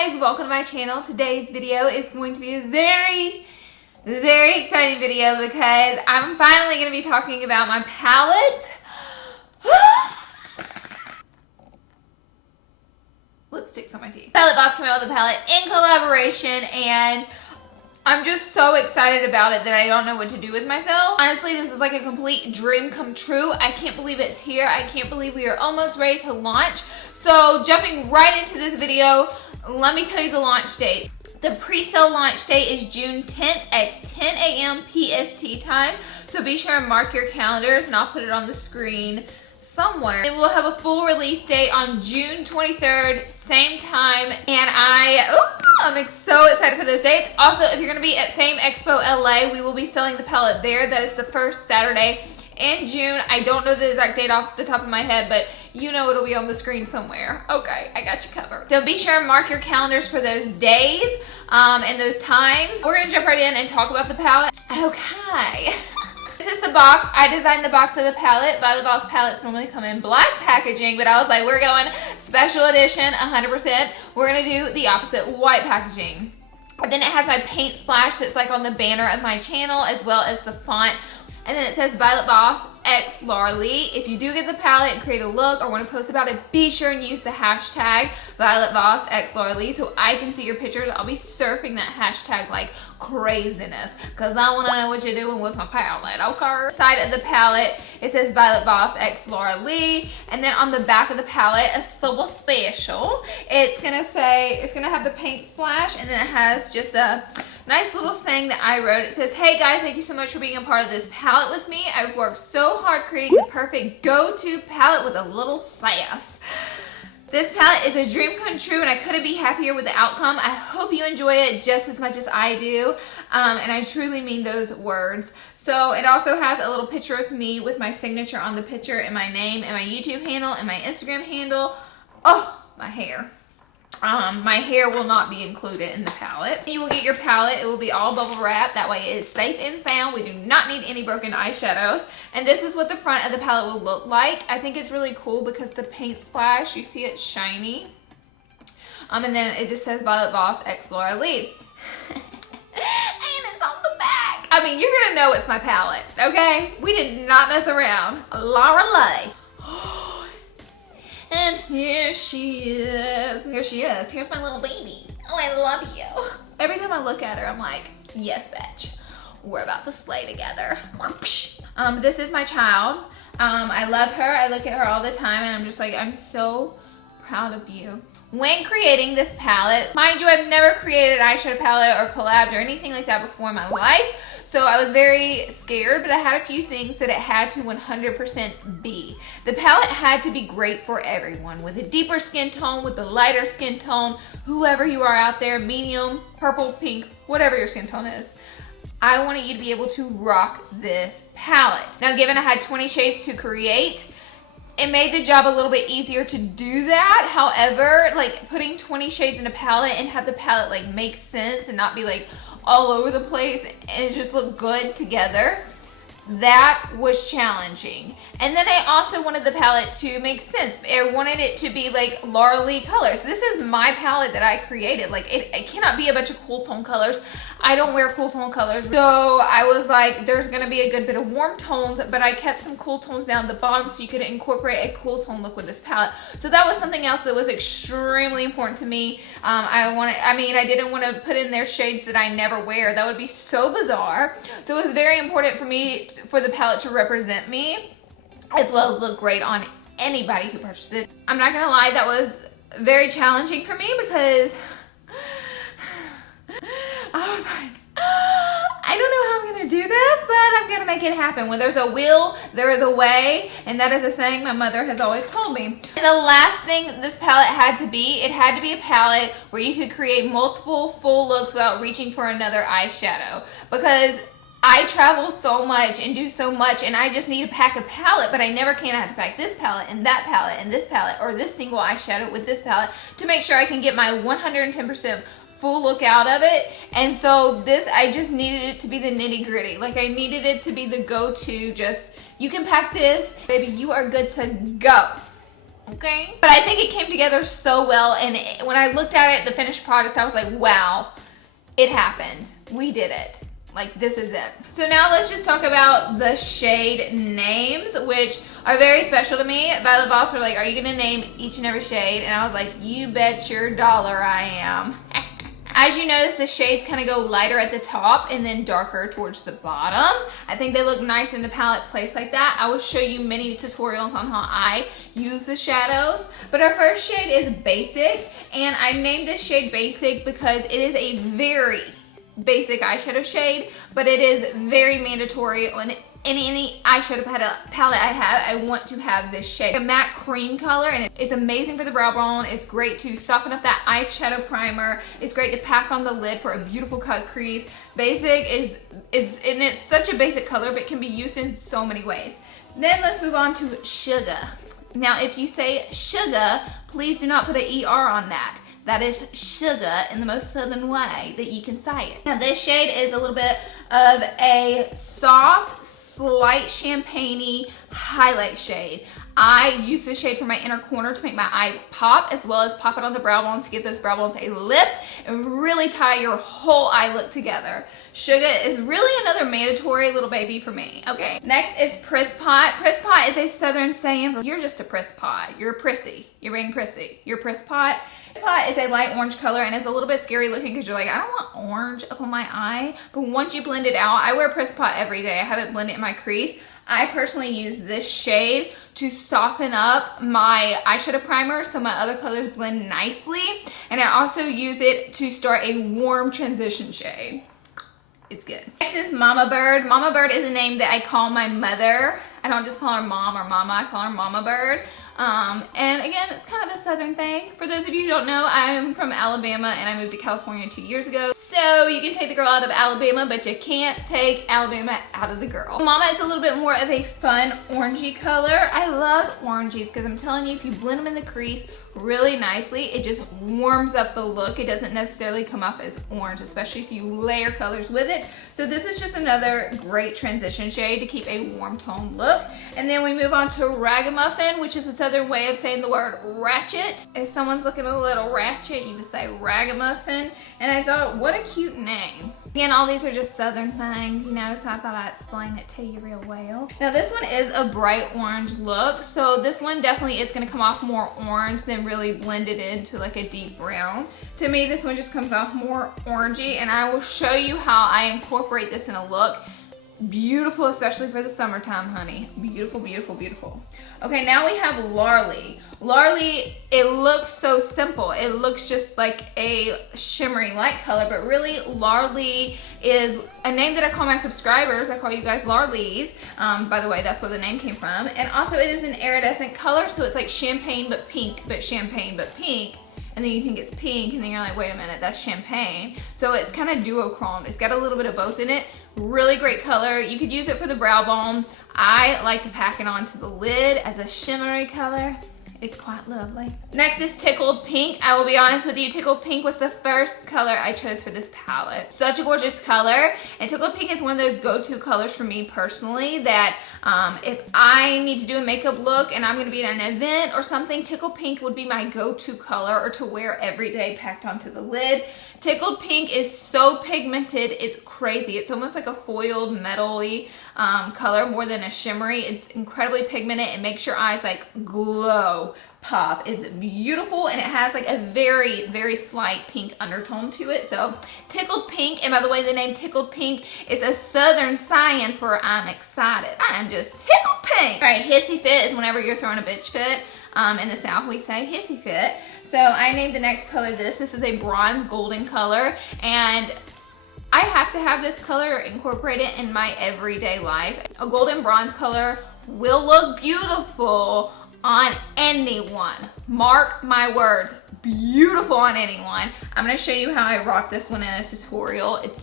guys, welcome to my channel. Today's video is going to be a very exciting video because I'm finally going to be talking about my palette. Lipsticks on my teeth. Violetvoss came out with a palette in collaboration and I'm just so excited about it that I don't know what to do with myself. Honestly, this is like a complete dream come true. I can't believe it's here. I can't believe we are almost ready to launch. So jumping right into this video, let me tell you the launch date. The pre-sale launch date is June 10th at 10 a.m. PST time. So be sure and mark your calendars and I'll put it on the screen somewhere. And we'll have a full release date on June 23rd, same time. And I'm so excited for those dates. Also, if you're gonna be at PHAME EXPO LA, we will be selling the palette there. That is the first Saturday in June. I don't know the exact date off the top of my head, but you know it'll be on the screen somewhere. Okay, I got you covered. So be sure and mark your calendars for those days and those times. We're gonna jump right in and talk about the palette. Okay. This is the box. I designed the box of the palette. Violetvoss palettes normally come in black packaging, but I was like, we're going special edition 100%. We're gonna do the opposite, white packaging. And then it has my paint splash that's like on the banner of my channel, as well as the font. And then it says Violetvoss x Laura Lee. If you do get the palette and create a look or want to post about it, be sure and use the hashtag Violetvoss x Laura Lee so I can see your pictures. I'll be surfing that hashtag like craziness because I want to know what you're doing with my palette, okay? Side of the palette, it says Violetvoss x Laura Lee. And then on the back of the palette, a super special. It's gonna have the paint splash, and then it has just a nice little saying that I wrote. It says, hey guys, thank you so much for being a part of this palette with me. I've worked so hard creating the perfect go-to palette with a little sass. This palette is a dream come true and I couldn't be happier with the outcome. I hope you enjoy it just as much as I do. And I truly mean those words. So it also has a little picture of me with my signature on the picture and my name and my YouTube handle and my Instagram handle. Oh, my hair. My hair will not be included in the palette. You will get your palette. It will be all bubble wrap. That way it is safe and sound. We do not need any broken eyeshadows. And this is what the front of the palette will look like. I think it's really cool because the paint splash, you see it's shiny. And then it just says Violetvoss x Laura Lee. And it's on the back. I mean, you're gonna know it's my palette, okay? We did not mess around. Laura Lee. And here she is. Here she is. Here's my little baby. Oh, I love you. Every time I look at her, I'm like, yes, bitch. We're about to slay together. This is my child. I love her. I look at her all the time and I'm just like, I'm so proud of you. When creating this palette, mind you, I've never created an eyeshadow palette or collabed or anything like that before in my life. So I was very scared, but I had a few things that it had to 100% be. The palette had to be great for everyone, with a deeper skin tone, with a lighter skin tone, whoever you are out there, medium, purple, pink, whatever your skin tone is. I wanted you to be able to rock this palette. Now, given I had 20 shades to create, it made the job a little bit easier to do that. However, like putting 20 shades in a palette and have the palette like make sense and not be like all over the place and it just look good together, that was challenging. And then I also wanted the palette to make sense. I wanted it to be like Laura Lee colors. This is my palette that I created. Like it cannot be a bunch of cool tone colors. I don't wear cool tone colors. So I was like, there's gonna be a good bit of warm tones, but I kept some cool tones down the bottom so you could incorporate a cool tone look with this palette. So that was something else that was extremely important to me. I didn't want to put in there shades that I never wear. That would be so bizarre. So it was very important for me, for the palette to represent me, as well as look great on anybody who purchased it. I'm not gonna lie, that was very challenging for me because I was like, I don't know how I'm gonna do this, but I'm gonna make it happen. When there's a will, there is a way, and that is a saying my mother has always told me. And the last thing this palette had to be, it had to be a palette where you could create multiple full looks without reaching for another eyeshadow. Because I travel so much and do so much and I just need to pack a palette, but I never can. I have to pack this palette and that palette and this palette, or this single eyeshadow with this palette to make sure I can get my 110% full look out of it. And so this, I just needed it to be the nitty gritty. Like I needed it to be the go-to, just, you can pack this, baby, you are good to go. okay? But I think it came together so well, and when I looked at it, the finished product, I was like, wow, it happened. We did it. Like, this is it. So now let's just talk about the shade names, which are very special to me. Violetvoss are like, are you gonna name each and every shade? And I was like, you bet your dollar I am. As you notice, the shades kind of go lighter at the top and then darker towards the bottom. I think they look nice in the palette placed like that. I will show you many tutorials on how I use the shadows. But our first shade is Basic, and I named this shade Basic because it is a very basic eyeshadow shade, but it is very mandatory on any eyeshadow palette I have. I want to have this shade. A matte cream color, and it's amazing for the brow bone. It's great to soften up that eyeshadow primer. It's great to pack on the lid for a beautiful cut crease. Basic is and it's such a basic color, but it can be used in so many ways. Then let's move on to Sugar. Now, if you say sugar, please do not put an ER on that. That is sugar in the most southern way that you can say it. Now, this shade is a little bit of a soft, slight champagne-y highlight shade. I use this shade for my inner corner to make my eyes pop, as well as pop it on the brow bone to give those brow bones a lift and really tie your whole eye look together. Sugar is really another mandatory little baby for me, okay? Next is Priss Pot. Priss Pot is a southern saying for you're just a Priss Pot. You're a prissy. You're being prissy. You're Priss Pot. Priss Pot is a light orange color, and it's a little bit scary looking because you're like, I don't want orange up on my eye. But once you blend it out, I wear Priss Pot every day. I have it blended in my crease. I personally use this shade to soften up my eyeshadow primer so my other colors blend nicely. And I also use it to start a warm transition shade. It's good. Next is Mama Bird. Mama Bird is a name that I call my mother. I don't just call her mom or mama, I call her Mama Bird. And again, it's kind of a southern thing. For those of you who don't know, I'm from Alabama and I moved to California 2 years ago. So you can take the girl out of Alabama, but you can't take Alabama out of the girl. Mama is a little bit more of a fun orangey color. I love oranges because I'm telling you, if you blend them in the crease really nicely, it just warms up the look. It doesn't necessarily come off as orange, especially if you layer colors with it. So this is just another great transition shade to keep a warm tone look. And then we move on to Ragamuffin, which is a southern way of saying the word ratchet. If someone's looking a little ratchet, you would say Ragamuffin. And I thought, what a cute name. Again, all these are just southern things, you know, so I thought I'd explain it to you real well. Now this one is a bright orange look, so this one definitely is gonna come off more orange than really blended into like a deep brown. To me, this one just comes off more orangey, and I will show you how I incorporate this in a look. Beautiful, especially for the summertime, honey. Beautiful, beautiful, beautiful. Okay, now we have Larly. Larly, it looks so simple. It looks just like a shimmery light color, but really Larly is a name that I call my subscribers. I call you guys Larlies. By the way, that's where the name came from. And also it is an iridescent color, so it's like champagne but pink, but champagne but pink. And then you think it's pink, and then you're like, wait a minute, that's champagne. So it's kind of duochrome. It's got a little bit of both in it. Really great color. You could use it for the brow bone. I like to pack it onto the lid as a shimmery color. It's quite lovely. Next is Tickled Pink. I will be honest with you, Tickled Pink was the first color I chose for this palette. Such a gorgeous color. And Tickled Pink is one of those go-to colors for me personally that if I need to do a makeup look and I'm gonna be at an event or something, Tickled Pink would be my go-to color or to wear every day packed onto the lid. Tickled Pink is so pigmented, it's crazy. It's almost like a foiled metal-y color more than a shimmery. It's incredibly pigmented. It makes your eyes like glow, pop. It's beautiful, and it has like a very, very slight pink undertone to it. So Tickled Pink, and by the way, the name Tickled Pink is a southern saying for I'm excited. I'm just tickled pink. All right, hissy fit is whenever you're throwing a bitch fit. In the South, we say hissy fit. So I named the next color this. This is a bronze golden color, and I have to have this color incorporated in my everyday life. A golden bronze color will look beautiful on anyone. Mark my words, beautiful on anyone. I'm gonna show you how I rock this one in a tutorial. It's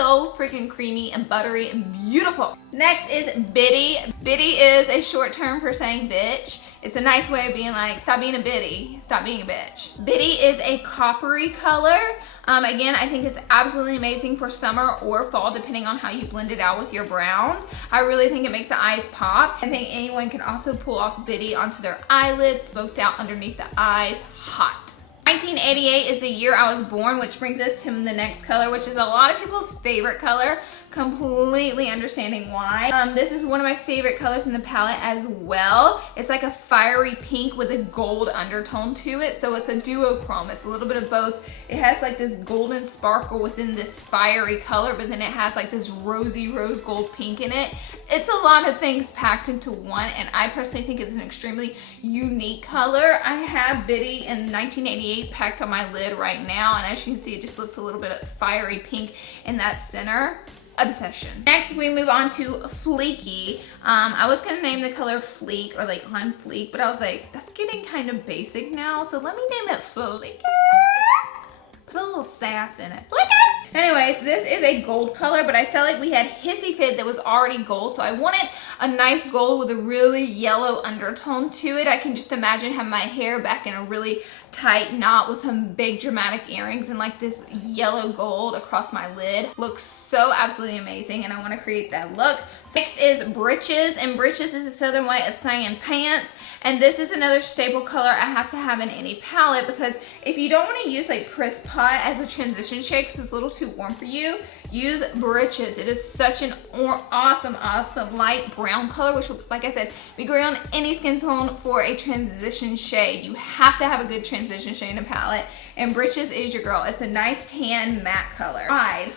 so freaking creamy and buttery and beautiful. Next is Biddy. Biddy is a short term for saying bitch. It's a nice way of being like, stop being a biddy, stop being a bitch. Biddy is a coppery color. Again, I think it's absolutely amazing for summer or fall, depending on how you blend it out with your browns. I really think it makes the eyes pop. I think anyone can also pull off Biddy onto their eyelids, smoked out underneath the eyes, hot. 1988 is the year I was born, which brings us to the next color, which is a lot of people's favorite color. Completely understanding why. This is one of my favorite colors in the palette as well. It's like a fiery pink with a gold undertone to it, so it's a duochrome. It's a little bit of both. It has like this golden sparkle within this fiery color, but then it has like this rosy rose gold pink in it. It's a lot of things packed into one, and I personally think it's an extremely unique color. I have Biddy in 1988 packed on my lid right now, and as you can see, it just looks a little bit of fiery pink in that center. Obsession. Next, we move on to Flaky. I was gonna name the color Fleek or like on Fleek, but I was like, that's getting kind of basic now, so let me name it Flaky. Put a little sass in it. Flaky! Anyways, this is a gold color, but I felt like we had Hissy Fit that was already gold, so I wanted a nice gold with a really yellow undertone to it. I can just imagine having my hair back in a really tight knot with some big dramatic earrings and like this yellow gold across my lid. Looks so absolutely amazing, and I want to create that look. Next is Breeches, and Breeches is a southern way of saying pants, and this is another staple color I have to have in any palette, because if you don't want to use like Crisp Pot as a transition shade because it's a little too warm for you, use Breeches. It is such an awesome light brown color, which will, like I said, be great on any skin tone for a transition shade. You have to have a good transition shade in a palette, and Breeches is your girl. It's a nice tan matte color.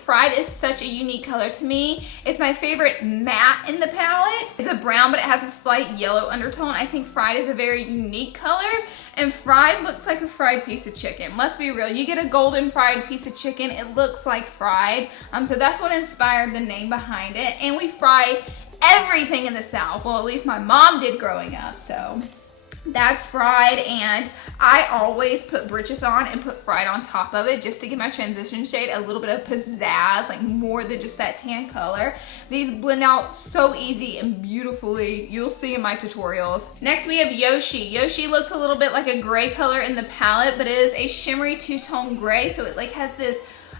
Fried is such a unique color to me. It's my favorite matte in the palette. It's a brown, but it has a slight yellow undertone. I think Fried is a very unique color, and Fried looks like a fried piece of chicken. Let's be real, you get a golden fried piece of chicken, it looks like fried. So that's what inspired the name behind it. And we fry everything in the South. Well, at least my mom did growing up, so that's Fried. And I always put Breeches on and put Fried on top of it just to give my transition shade a little bit of pizzazz, like more than just that tan color. These blend out so easy and beautifully. You'll see in my tutorials. Next we have Yoshii. Yoshii looks a little bit like a gray color in the palette, but it is a shimmery two-tone gray, so it like has this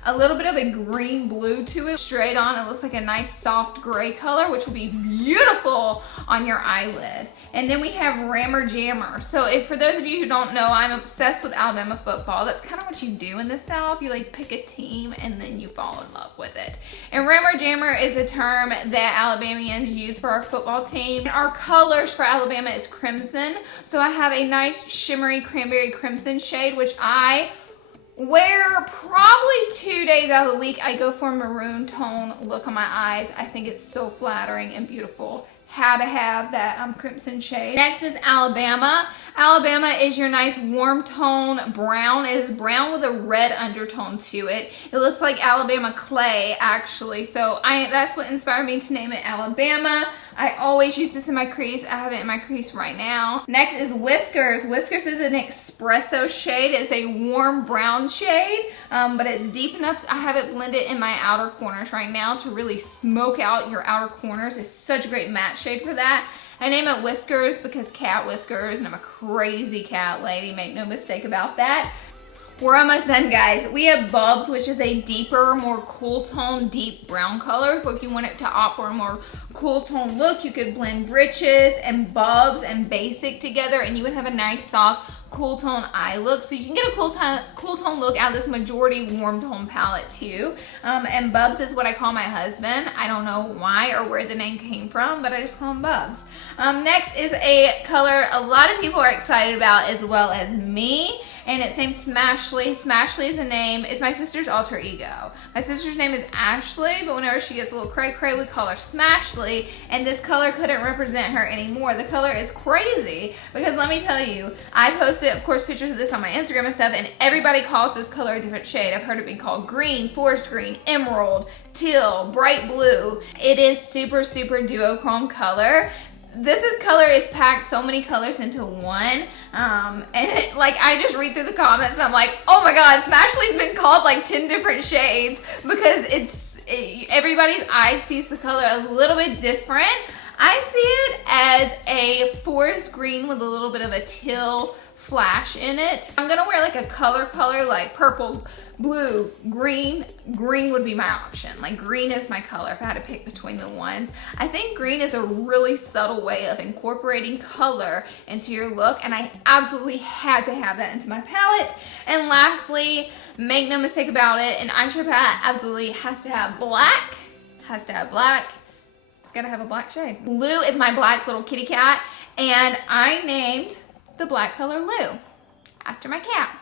a little bit of a green blue to it. Straight on, it looks like a nice soft gray color, which will be beautiful on your eyelid. And then we have Rammer Jammer. So for those of you who don't know, I'm obsessed with Alabama football. That's kind of what you do in the South. You like pick a team and then you fall in love with it. And Rammer Jammer is a term that Alabamians use for our football team. And our colors for Alabama is crimson. So I have a nice shimmery cranberry crimson shade, which I wear probably 2 days out of the week. I go for a maroon tone look on my eyes. I think it's so flattering and beautiful. How to have that crimson shade. Next is Alabama. Alabama is your nice warm tone brown. It is brown with a red undertone to it. It looks like Alabama clay actually. So that's what inspired me to name it Alabama. I always use this in my crease. I have it in my crease right now. Next is Whiskers. Whiskers is an espresso shade. It's a warm brown shade, but it's deep enough. I have it blended in my outer corners right now to really smoke out your outer corners. It's such a great matte shade for that. I name it Whiskers because cat whiskers, and I'm a crazy cat lady. Make no mistake about that. We're almost done, guys. We have Bubs, which is a deeper, more cool tone, deep brown color. But if you want it to opt for a more cool tone look, you could blend Breeches and Bubs and Basic together, and you would have a nice, soft, cool tone eye look. So you can get a cool tone look out of this majority warm tone palette too. And Bubs is what I call my husband. I don't know why or where the name came from, but I just call him Bubs. Next is a color a lot of people are excited about as well as me. And it's named Smashly. Smashly is a name, it's my sister's alter ego. My sister's name is Ashley, but whenever she gets a little cray-cray, we call her Smashly, and this color couldn't represent her anymore. The color is crazy, because let me tell you, I posted, of course, pictures of this on my Instagram and stuff, and everybody calls this color a different shade. I've heard it being called green, forest green, emerald, teal, bright blue. It is super, super duochrome color. This color is packed so many colors into one, and I just read through the comments and I'm like, oh my god, Smashly's been called like 10 different shades because everybody's eye sees the color a little bit different. I see it as a forest green with a little bit of a teal flash in it. I'm gonna wear like a color like purple, blue, green. Green would be my option. Like green is my color if I had to pick between the ones. I think green is a really subtle way of incorporating color into your look, and I absolutely had to have that into my palette. And lastly, make no mistake about it, an eyeshadow palette absolutely has to have black. Has to have black. It's gotta have a black shade. Lou is my black little kitty cat, and I named the black color Lou after my cat.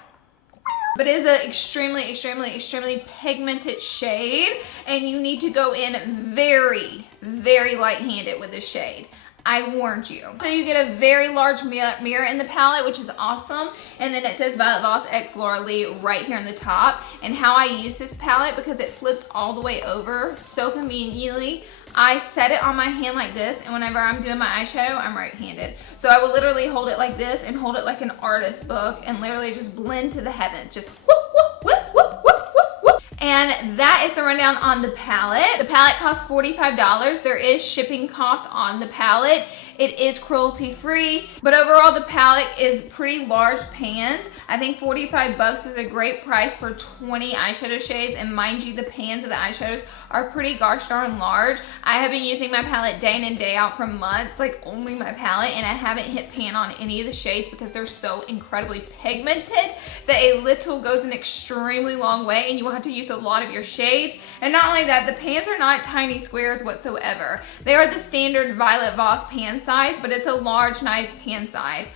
But it is an extremely pigmented shade, and you need to go in very light-handed with this shade. I warned you. So you get a very large mirror in the palette, which is awesome. And then it says Violetvoss X Laura Lee right here on the top. And how I use this palette, because it flips all the way over so conveniently, I set it on my hand like this, and whenever I'm doing my eyeshadow, I'm right-handed. So I will literally hold it like this and hold it like an artist book and literally just blend to the heavens. Just whoop, whoop, whoop, whoop, whoop, whoop, whoop. And that is the rundown on the palette. The palette costs $45. There is shipping cost on the palette. It is cruelty free, but overall the palette is pretty large pans. I think 45 bucks is a great price for 20 eyeshadow shades, and mind you, the pans of the eyeshadows are pretty gosh darn large. I have been using my palette day in and day out for months, like only my palette, and I haven't hit pan on any of the shades because they're so incredibly pigmented that a little goes an extremely long way, and you will have to use a lot of your shades. And not only that, the pans are not tiny squares whatsoever. They are the standard Violetvoss pan size, but it's a large, nice pan size.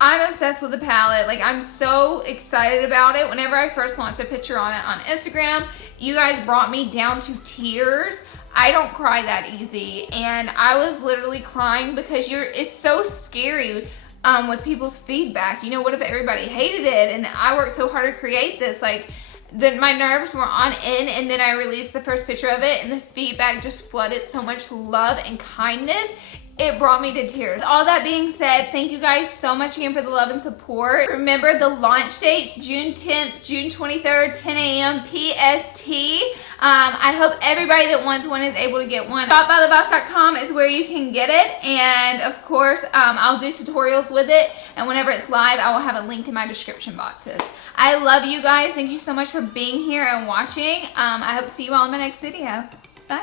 I'm obsessed with the palette. Like, I'm so excited about it. Whenever I first launched a picture on it on Instagram, you guys brought me down to tears. I don't cry that easy, and I was literally crying because it's so scary with people's feedback. You know, what if everybody hated it? And I worked so hard to create this. Like, my nerves were on end, and then I released the first picture of it, and the feedback just flooded so much love and kindness. It brought me to tears. All that being said, thank you guys so much again for the love and support. Remember the launch dates, June 10th, June 23rd, 10 a.m. PST. I hope everybody that wants one is able to get one. Shopvioletvoss.com is where you can get it. And of course, I'll do tutorials with it. And whenever it's live, I will have a link in my description boxes. I love you guys. Thank you so much for being here and watching. I hope to see you all in my next video. Bye.